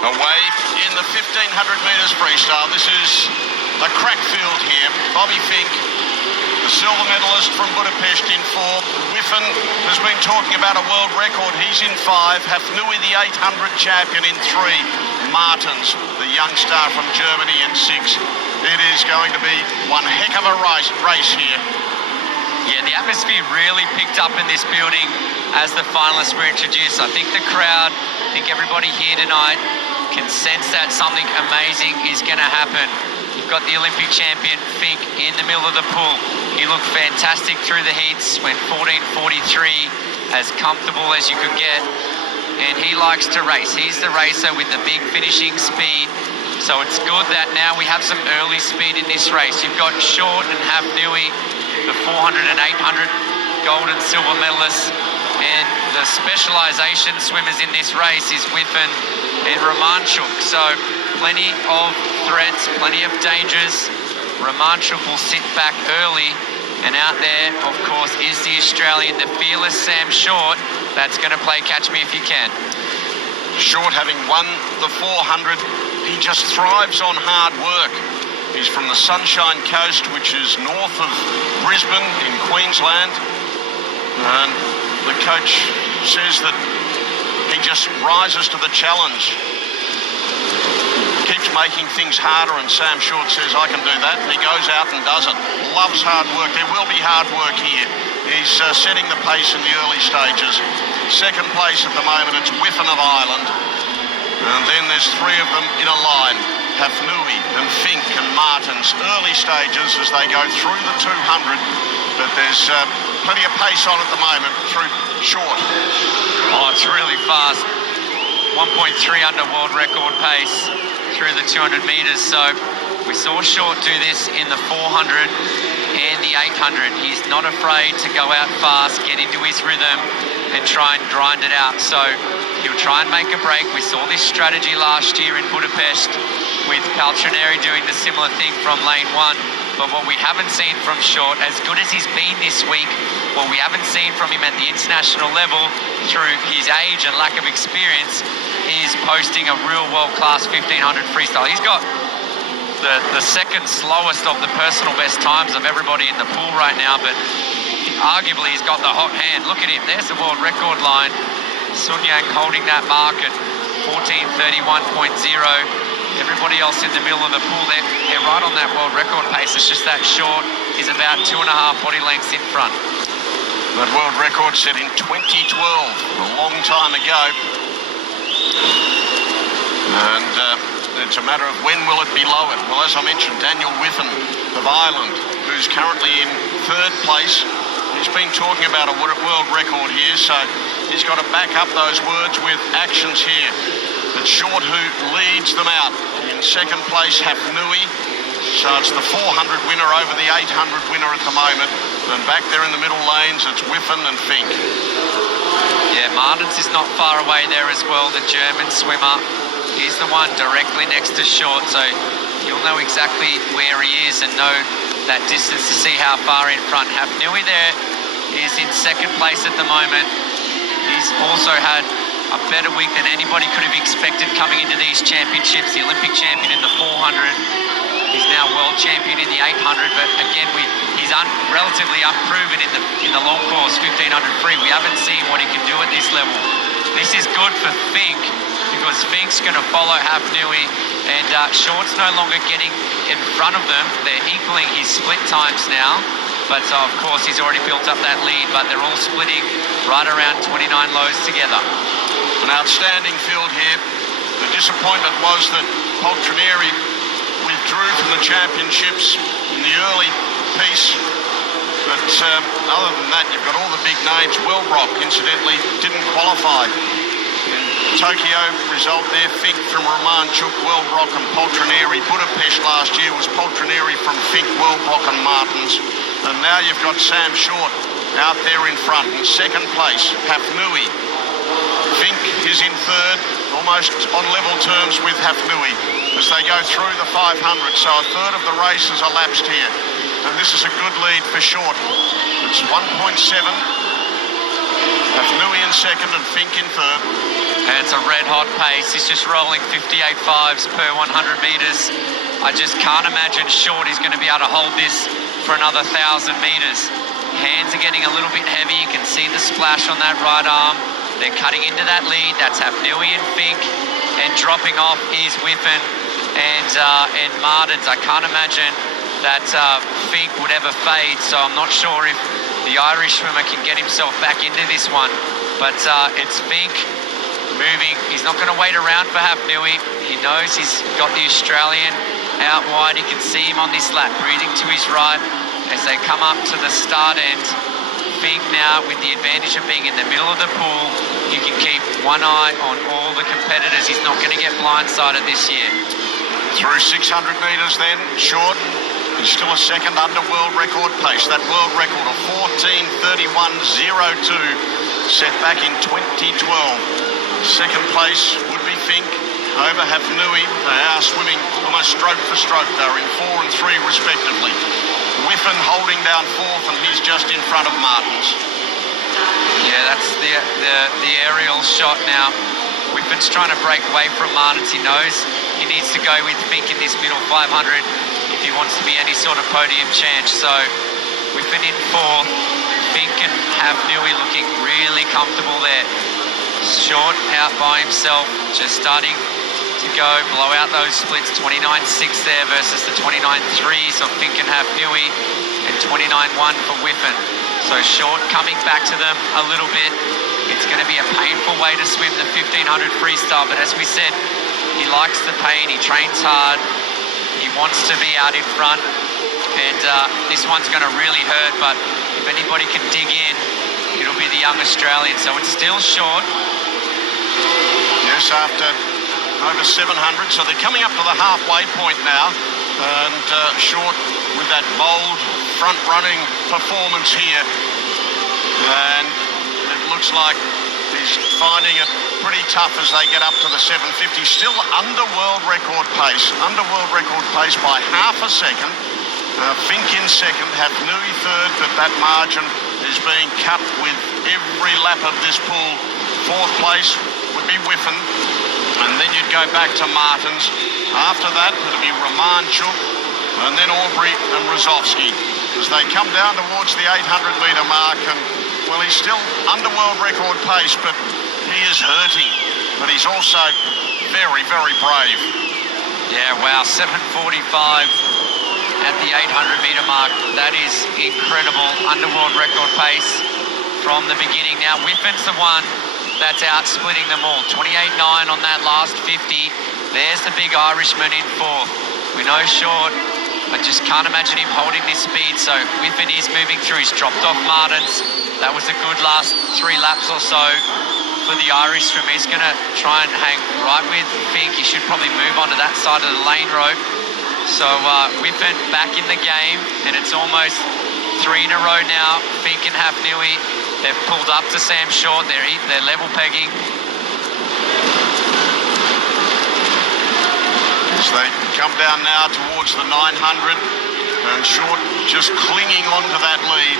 Away in the 1500 metres freestyle. This is a crack field here. Bobby Fink, the silver medalist from Budapest, in 4. Whiffen has been talking about a world record. He's in 5. Hafnui, the 800 champion, in 3. Martens, the young star from Germany, in 6. It is going to be one heck of a race here. Yeah, the atmosphere really picked up in this building as the finalists were introduced. I think the crowd, I think everybody here tonight can sense that something amazing is going to happen. You've got the Olympic champion, Fink, in the middle of the pool. He looked fantastic through the heats, went 14:43, as comfortable as you could get. And he likes to race. He's the racer with the big finishing speed. So it's good that now we have some early speed in this race. You've got Short and Hafnui, the 400 and 800 gold and silver medalists. And the specialization swimmers in this race is Whiffen and Romanchuk. So plenty of threats, plenty of dangers. Romanchuk will sit back early, and out there, of course, is the Australian, the fearless Sam Short. That's going to play catch me if you can. Short, having won the 400, he just thrives on hard work. He's from the Sunshine Coast, which is north of Brisbane in Queensland. And the coach says that he just rises to the challenge. Keeps making things harder, and Sam Short says, I can do that. And he goes out and does it. Loves hard work. There will be hard work here. He's setting the pace in the early stages. Second place at the moment, it's Whiffen of Ireland. And then there's 3 of them in a line. Hafnui and Fink and Martens. Early stages as they go through the 200. But there's plenty of pace on at the moment through Short. Oh, it's really fast. 1.3 under world record pace through the 200 meters. So we saw Short do this in the 400 and the 800. He's not afraid to go out fast, get into his rhythm and try and grind it out. So he'll try and make a break. We saw this strategy last year in Budapest with Paltrinieri doing the similar thing from lane 1. But what we haven't seen from Short, as good as he's been this week, what we haven't seen from him at the international level through his age and lack of experience is posting a real world-class 1500 freestyle. He's got the second slowest of the personal best times of everybody in the pool right now, but arguably he's got the hot hand. Look at him, there's the world record line. Sun Yang holding that mark at 14:31.0. Everybody else in the middle of the pool, they're right on that world record pace. It's just that Short is about 2.5 body lengths in front. That world record set in 2012, a long time ago. And it's a matter of when will it be lowered. Well, as I mentioned, Daniel Whiffen of Ireland, who's currently in 3rd place, he's been talking about a world record here, so he's got to back up those words with actions here. It's Short who leads them out. In 2nd place, Hafnui. So it's the 400 winner over the 800 winner at the moment. And back there in the middle lanes, it's Whiffen and Fink. Yeah, Martens is not far away there as well, the German swimmer. He's the one directly next to Short, so you'll know exactly where he is and know that distance to see how far in front. Hafnui there is in 2nd place at the moment. He's also had a better week than anybody could have expected coming into these championships. The Olympic champion in the 400. He's now world champion in the 800, but again, he's relatively unproven in the long course 1500 free. We haven't seen what he can do at this level. This is good for Fink, because Fink's going to follow Hafnui, and Short's no longer getting in front of them. They're equaling his split times now. But of course, he's already built up that lead, but they're all splitting right around 29 lows together. An outstanding field here. The disappointment was that Paltrinieri withdrew from the championships in the early piece. But other than that, you've got all the big names. Wellbrock, incidentally, didn't qualify. In Tokyo result there, Fink from Romanchuk, Wellbrock and Paltrinieri. Budapest last year was Paltrinieri from Fink, Wellbrock and Martens. And now you've got Sam Short out there in front. In 2nd place, Hafnui. Fink is in 3rd, almost on level terms with Hafnui as they go through the 500. So a third of the race has elapsed here. And this is a good lead for Short. It's 1.7 Hafnui in second and Fink in third. And it's a red hot pace. He's just rolling 58.5s per 100 meters. I just can't imagine Short is going to be able to hold this for another 1,000 meters. Hands are getting a little bit heavy. You can see the splash on that right arm. They're cutting into that lead. That's Hafnui and Fink. And dropping off is Whiffen and Martins. I can't imagine that Fink would ever fade, so I'm not sure if the Irish swimmer can get himself back into this one. But it's Fink moving. He's not going to wait around for Hafnui. He knows he's got the Australian out wide. You can see him on this lap, breathing to his right as they come up to the start end. Fink now, with the advantage of being in the middle of the pool, you can keep one eye on all the competitors. He's not going to get blindsided this year. Through 600 metres then, Short is still a second under world record pace. That world record of 14:31.02 set back in 2012. Second place would be Fink over Hafnui. They are swimming almost stroke for stroke. They're in 4 and 3 respectively. Whiffen holding down fourth, and he's just in front of Martins. Yeah, that's the aerial shot now. Whiffen's trying to break away from Martins. He knows he needs to go with Fink in this middle 500 if he wants to be any sort of podium chance. So Whiffen in fourth. Fink and Hafnui looking really comfortable there. Short out by himself, just starting to go, blow out those splits. 29.6 there versus the 29.3s of Fink and Hafnui, and 29.1 for Whiffen. So Short coming back to them a little bit. It's going to be a painful way to swim the 1500 freestyle, but as we said, he likes the pain, he trains hard, he wants to be out in front, and this one's going to really hurt, but if anybody can dig in, it'll be the young Australian. So it's still Short. Yes, after over 700, so they're coming up to the halfway point now, and Short with that bold front-running performance here, and it looks like he's finding it pretty tough as they get up to the 750. Still under world record pace by half a second. Fink in second, Hafnui third, but that margin is being cut with every lap of this pool. Fourth place would be Whiffen, and then you'd go back to Martins. After that, it'll be Romanchuk, and then Aubrey and Rozovsky, as they come down towards the 800-metre mark. And, well, he's still under world record pace, but he is hurting. But he's also very, very brave. Yeah, wow, 7:45 at the 800-metre mark. That is incredible. Under world record pace from the beginning. Now, Whiffen's the one that's out splitting them all. 28.9 on that last 50. There's the big Irishman in fourth. We know Short, I just can't imagine him holding this speed. So Whiffen is moving through. He's dropped off Martins. That was a good last 3 laps or so for the Irish swimmer. He's going to try and hang right with Fink. He should probably move onto that side of the lane rope. So Whiffen back in the game, and it's almost 3 in a row now. Fink and Hafnui, they've pulled up to Sam Short. They're level pegging. As they come down now towards the 900, and Short just clinging onto that lead.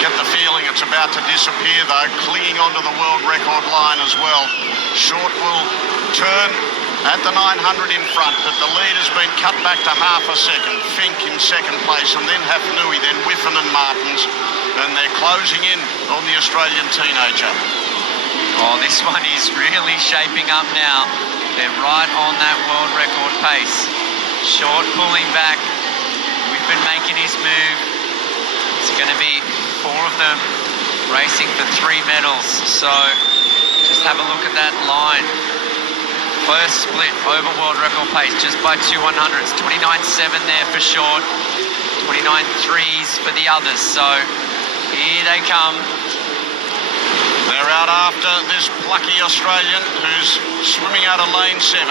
Get the feeling it's about to disappear though, clinging onto the world record line as well. Short will turn at the 900 in front, but the lead has been cut back to half a second. Fink in second place, and then Hafnui, then Whiffen and Martins, and they're closing in on the Australian teenager. Oh, this one is really shaping up now. They're right on that world record pace. Short pulling back, Whiffen making his move. It's going to be 4 of them racing for 3 medals. So just have a look at that line. First split over world record pace, just by 2 100s. 29.7 there for Short, 29.3s for the others. So here they come. They're out after this plucky Australian who's swimming out of lane 7,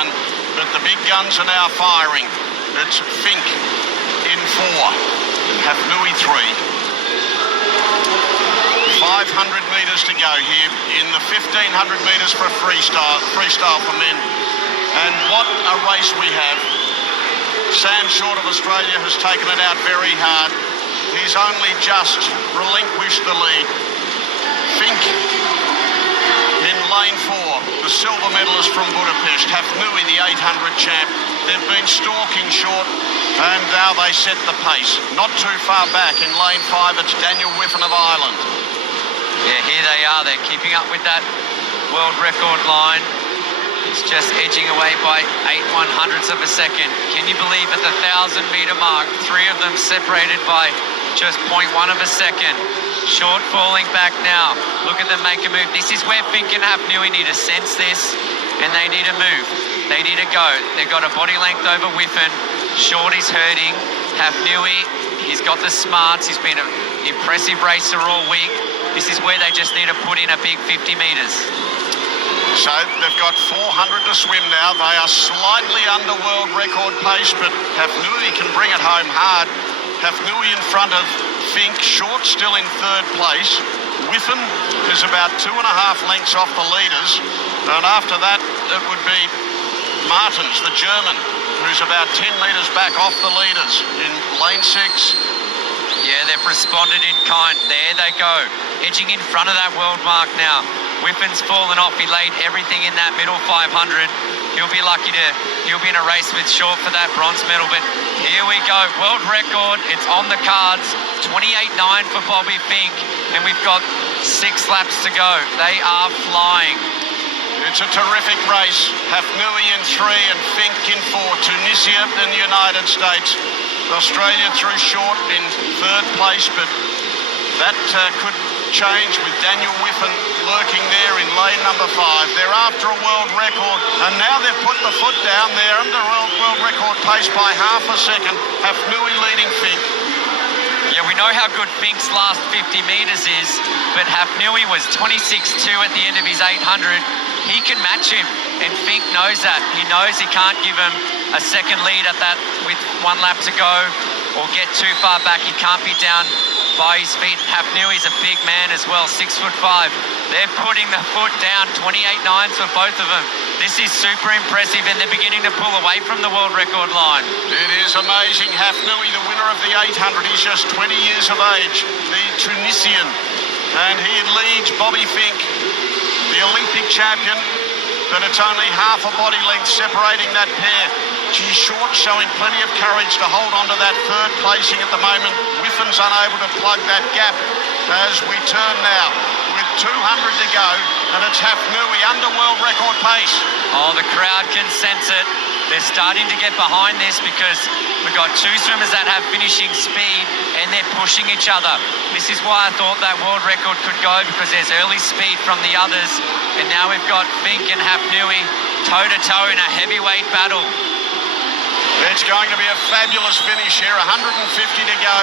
but the big guns are now firing. It's Fink in 4, and Hafnui 3. 500 metres to go here in the 1500 metres for freestyle for men. And what a race we have. Sam Short of Australia has taken it out very hard. He's only just relinquished the lead. Fink in lane 4, the silver medalist from Budapest. Hafnui, the 800 champ. They've been stalking short, and now they set the pace. Not too far back in lane 5, it's Daniel Whiffen of Ireland. Yeah, here they are. They're keeping up with that world record line. It's just edging away by 8/100ths of a second. Can you believe at the 1,000-meter mark, 3 of them separated by just 0.1 of a second. Short falling back now. Look at them make a move. This is where Fink and Hafnui need to sense this, and they need to move. They need to go. They've got a body length over Whiffen. Short is hurting. Hafnui, he's got the smarts. He's been an impressive racer all week. This is where they just need to put in a big 50 metres. So they've got 400 to swim now. They are slightly under world record pace, but Hafnui can bring it home hard. Hafnui in front of Fink, Short still in 3rd place. Whiffen is about 2.5 lengths off the leaders. And after that, it would be Martens, the German, who's about 10 metres back off the leaders in lane 6. Yeah, they've responded in kind. There they go, edging in front of that world mark now. Whiffen's fallen off. He laid everything in that middle 500. He'll be lucky he'll be in a race with Short for that bronze medal. But here we go, world record. It's on the cards. 28.9 for Bobby Fink, and we've got 6 laps to go. They are flying. It's a terrific race. Hafnui in 3 and Fink in 4. Tunisia and the United States. Australia through Short in 3rd place, but that could change with Daniel Whiffen lurking there in lane number 5. They're after a world record, and now they've put the foot down. They're under world record pace by half a second. Hafnui leading Fink. Yeah, we know how good Fink's last 50 metres is, but Hafnui was 26.2 at the end of his 800. He can match him, and Fink knows that. He knows he can't give him a second lead at that with 1 lap to go or get too far back. He can't be down by his feet. Hafnui's a big man as well, 6'5". They're putting the foot down, 28.9s for both of them. This is super impressive, and they're beginning to pull away from the world record line. It is amazing. Hafnui, the winner of the 800, he's just 20 years of age, the Tunisian, and he leads Bobby Fink, the Olympic champion, but it's only half a body length separating that pair. Gee, Short showing plenty of courage to hold on to that 3rd placing at the moment. Whiffen's unable to plug that gap as we turn now with 200 to go, and it's Hafnui under world record pace. Oh, the crowd can sense it. They're starting to get behind this because we've got 2 swimmers that have finishing speed, and they're pushing each other. This is why I thought that world record could go, because there's early speed from the others, and now we've got Fink and Hafnui toe-to-toe in a heavyweight battle. It's going to be a fabulous finish here, 150 to go,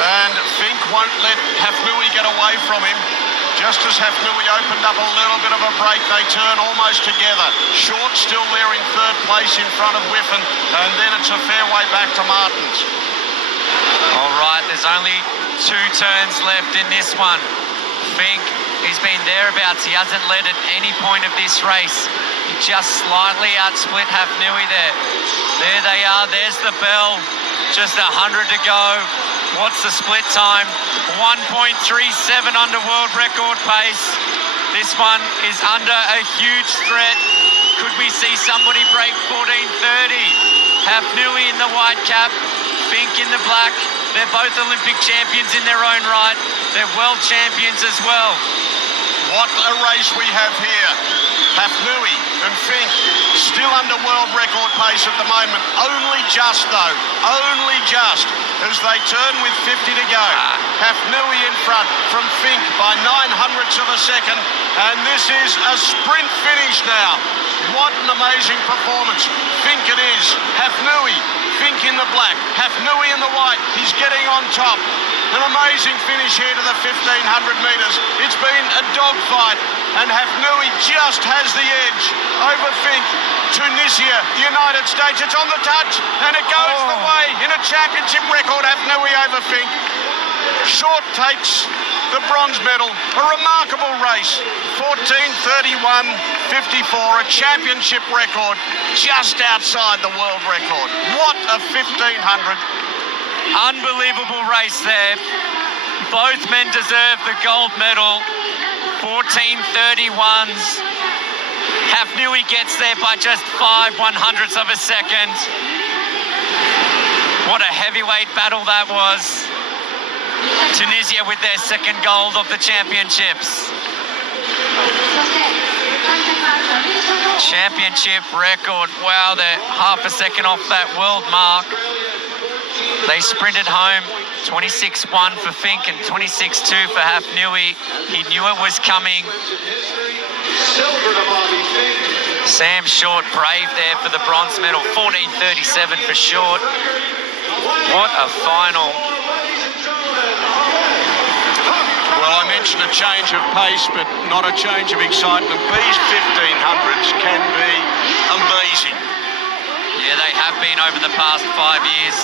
and Fink won't let Hafnui get away from him. Just as Hafnui opened up a little bit of a break, they turn almost together. Short still there in 3rd place in front of Whiffen, and then it's a fair way back to Martens. All right, there's only 2 turns left in this one. Fink, he's been thereabouts. He hasn't led at any point of this race. He just slightly outsplit Hafnui there. There they are, there's the bell. Just 100 to go. What's the split time? 1.37 under world record pace. This one is under a huge threat. Could we see somebody break 14:30? Hafnui in the white cap, Fink in the black. They're both Olympic champions in their own right. They're world champions as well. What a race we have here. Hafnui and Fink still under world record pace at the moment. Only just though, only just as they turn with 50 to go. Hafnui in front from Fink by 900ths of a second, and this is a sprint finish now. What an amazing performance. Fink it is. Hafnui, Fink in the black, Hafnui in the white. He's getting on top. An amazing finish here to the 1500 metres. It's been a dogfight, and Hafnui just has the edge over Fink. Tunisia, the United States, it's on the touch, and it goes the way in a championship record. Hafnui over Fink. Short takes the bronze medal. A remarkable race. 14:31.54, a championship record just outside the world record. What a 1500. Unbelievable race there. Both men deserve the gold medal. 14:31s. Hafnui gets there by just 5/100ths of a second. What a heavyweight battle that was. Tunisia with their second gold of the championships. Championship record. Wow, they're half a second off that world mark. They sprinted home. 26-1 for Fink and 26-2 for Hafnui. He knew it was coming. Sam Short brave there for the bronze medal. 14:37 for Short. What a final. Well, I mentioned a change of pace, but not a change of excitement. These 1500s can be amazing. Yeah, they have been over the past 5 years.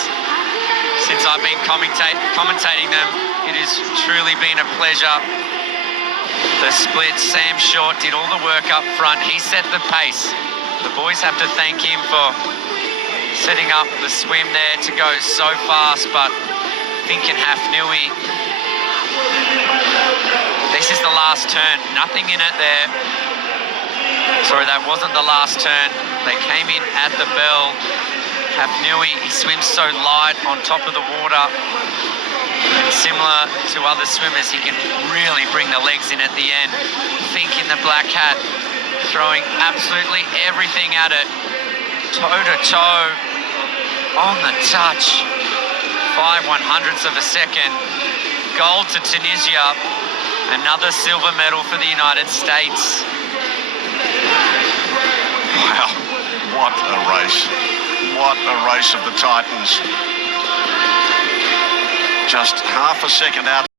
Since I've been commentating them, it has truly been a pleasure. The split, Sam Short did all the work up front. He set the pace. The boys have to thank him for setting up the swim there to go so fast, but Fink and Hafnui, this is the last turn. Nothing in it there. Sorry, that wasn't the last turn. They came in at the bell. Hafnui, he swims so light on top of the water. And similar to other swimmers, he can really bring the legs in at the end. Fink in the black hat, throwing absolutely everything at it. Toe to toe, on the touch. 5/100ths of a second. Gold to Tunisia. Another silver medal for the United States. Wow, what a race. What a race of the Titans. Just half a second out.